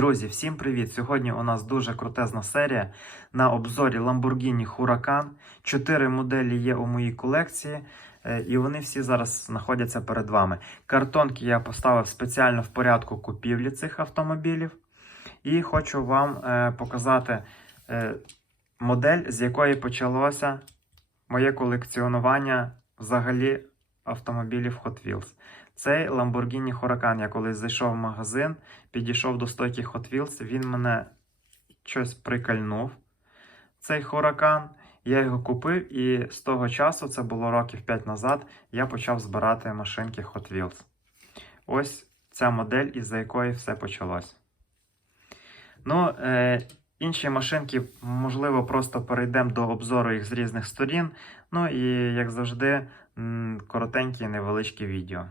Друзі, всім привіт! Сьогодні у нас дуже крутезна серія на обзорі Lamborghini Huracan. Чотири моделі є у моїй колекції, е, і вони всі зараз знаходяться перед вами. Картонки я поставив спеціально в порядку купівлі цих автомобілів. І хочу вам е, показати е, модель, з якої почалося моє колекціонування взагалі автомобілів Hot Wheels. Цей Lamborghini Huracan. Я колись зайшов в магазин, підійшов до стойки Hot Wheels, він мене щось прикольнув. Цей Huracan. Я його купив, і з того часу, це було років 5 назад, я почав збирати машинки Hot Wheels. Ось ця модель, із-за якої все почалось. Ну, е, інші машинки, можливо, просто перейдемо до обзору їх з різних сторін. Ну і, як завжди, коротенькі невеличкі відео.